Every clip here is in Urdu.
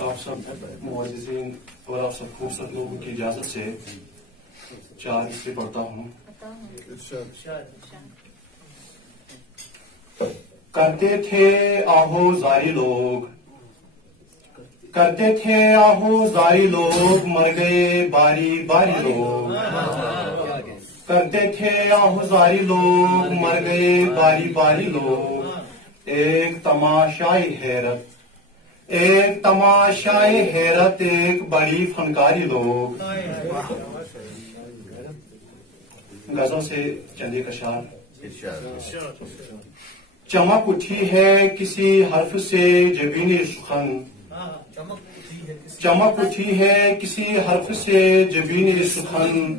آپ سب معززین اور آپ سب خوبصورت لوگوں کی اجازت سے 4 حصے پڑھتا ہوں. کرتے تھے آہو زاری لوگ، کرتے تھے آہو زاری لوگ، مر گئے باری باری لوگ. کرتے تھے آہو زاری لوگ، مر گئے باری باری لوگ. ایک تماشائی حیرت، ایک تماشائی حیرت، ایک بڑی فنکاری لوگ. غزل سے چند ایک اشعار. چمک اٹھی ہے کسی حرف سے جبین سخن، چمک اٹھی ہے کسی حرف سے جبین سخن،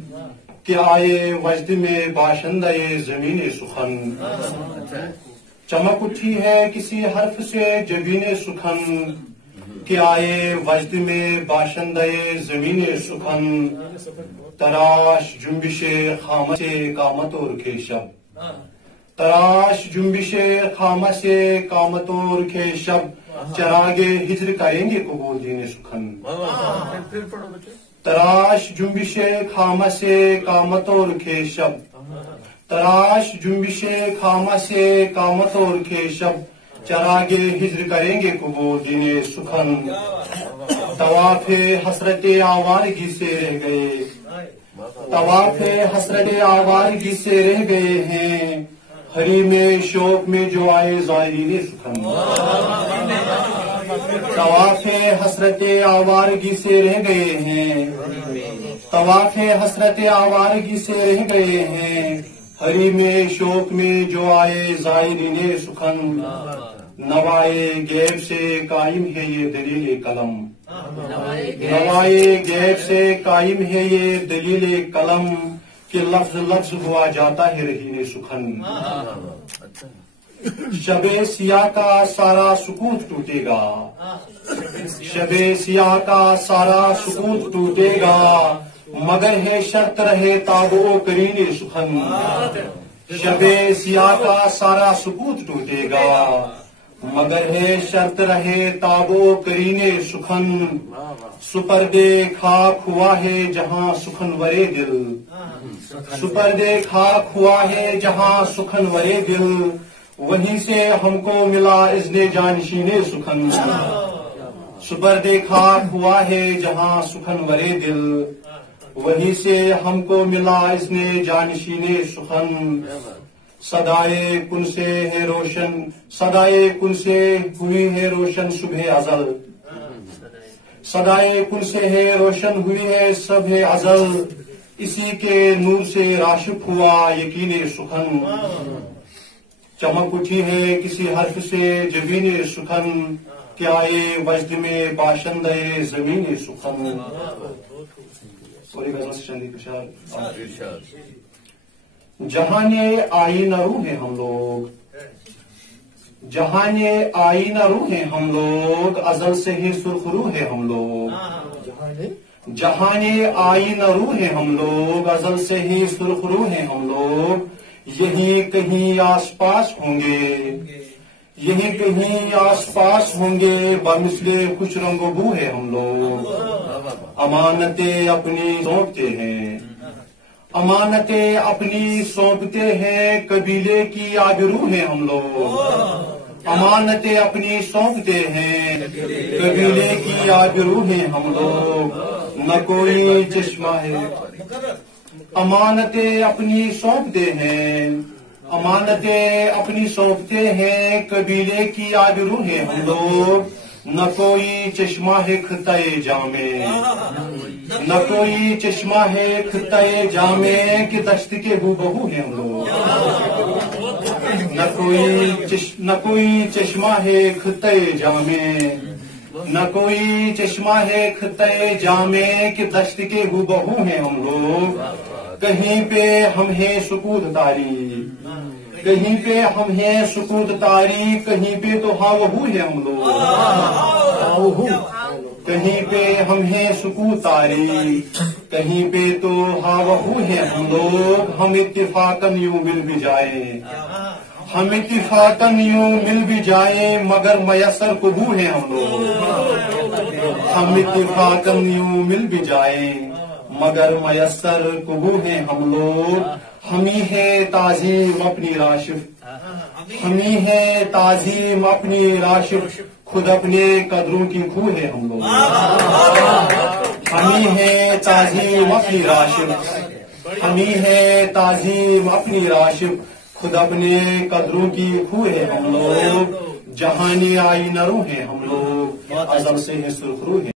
کہ آئے وجد میں باشندہ زمین سخن. چمک اٹھی ہے کسی حرف سے جبین سخن، کہ آئے وجد میں باشندہ زمین سخن. تراش جنبش خامہ سے قامت اور کے شب، تراش جنبش خامہ سے قامت اور کے شب، چراغ ہجر کریں گے قبول دین سخن. تراش جنبش خامہ سے قامت اور کے شب، تراش جنبش خامہ سے قامت اور کے شب، چراغ ہجر کریں گے قبول دین سخن. طواف حسرت آوارگی سے رہ گئے، طواف حسرت آوارگی سے رہ گئے ہیں، حریم شوق میں جو آئے زائرین سخن. طواف حسرت آوارگی سے رہ گئے ہیں، طواف حسرت آوارگی سے رہ گئے ہیں، حریم شوق میں جو آئے زائرین سخن. نوائے غیب سے قائم ہے یہ دلیل قلم، نوائے غیب سے قائم ہے یہ دلیل قلم، کہ لفظ لفظ ہوا جاتا ہے رہین سخن. شب سیاہ کا سارا سکوت ٹوٹے گا، شب سیاہ کا سارا سکوت ٹوٹے گا، مگر ہے شرط رہے تاب و کرین سخن. شب سیاہ کا سارا سکوت ٹوٹے گا، مگر ہے شرط رہے تاب و کرین سخن. سپردے خاک ہوا ہے جہاں سخن ورے دل، سپردے خاک ہوا ہے جہاں سخن ورے دل، وہیں سے ہم کو ملا اذن جانشین سخن. سپردے خاک ہوا ہے جہاں سخن ورے دل، وہیں سے ہم کو ملا اذن جانشین سخن. صدائے کن سے ہے روشن، صدائے کن سے ہوئی ہے روشن صبح ازل، صدائے کن سے ہے روشن ہوئی ہے صبح ازل، اسی کے نور سے راشف ہوا یقین سخن. چمک اٹھی ہے کسی حرف سے جبین سخن، کہ آئے وجد میں باشندہ زمین سخن. جہانے آئینہ روح ہیں ہم لوگ، جہانے آئینہ روح ہیں ہم لوگ، ازل سے ہی سرخ روح ہیں ہم لوگ. جہانے آئینہ روح ہیں ہم لوگ، ازل سے ہی سرخ روح ہیں ہم لوگ. یہیں کہیں آس پاس ہوں گے، یہیں کہیں آس پاس ہوں گے، بمثل خوش رنگ و بو ہے ہم لوگ. امانتیں اپنی سونپتے ہیں، امانتیں اپنی سونپتے ہیں، قبیلے کی آبرو ہیں ہم لوگ. امانتیں اپنی سونپتے ہیں، قبیلے کی آبرو ہیں ہم لوگ. نہ کوئی چشمہ ہے، امانتیں اپنی سونپتے ہیں، امانتیں اپنی سونپتے ہیں، قبیلے کی آبرو ہیں ہم لوگ. نہ کوئی چشمہ ہے خطۂ جامع، نہ کوئی چشمہ ہے خطۂ جامع، کہ دشت کے ہو بہو ہیں ہم لوگ. نہ کوئی چشمہ ہے خطۂ جامع، نہ کوئی چشمہ ہے خطۂ جامع، کہ دشت کے ہو بہو ہیں ہم لوگ. کہیں پہ ہم ہیں سکوت طاری، کہیں پہ ہم ہیں سکوت طاری، کہیں پہ تو ہاں وہ ہے ہم لوگ. کہیں پہ ہم ہیں سکوت طاری، کہیں پہ تو ہاں وہ ہے ہم لوگ. ہم اتفاقاً یوں مل بھی جائیں، ہم اتفاقاً یوں مل بھی جائیں مگر میسر کبو ہیں ہم لوگ، ہم اتفاقاً یوں مل بھی جائیں مگر میسر کبو ہیں ہم لوگ، ہمیں ہے تعظیم اپنی راشف، ہمیں ہے تعظیم اپنی راشف، خود اپنے قدروں کی کھو ہے ہم لوگ، ہمیں ہے تعظیم اپنی راشف، ہمیں ہے تعظیم اپنی راشف، خود اپنے قدروں کی کھو ہے ہم لوگ، جہانی آئی نرو ہیں ہم لوگ، ازل سے ہے سرخرو ہے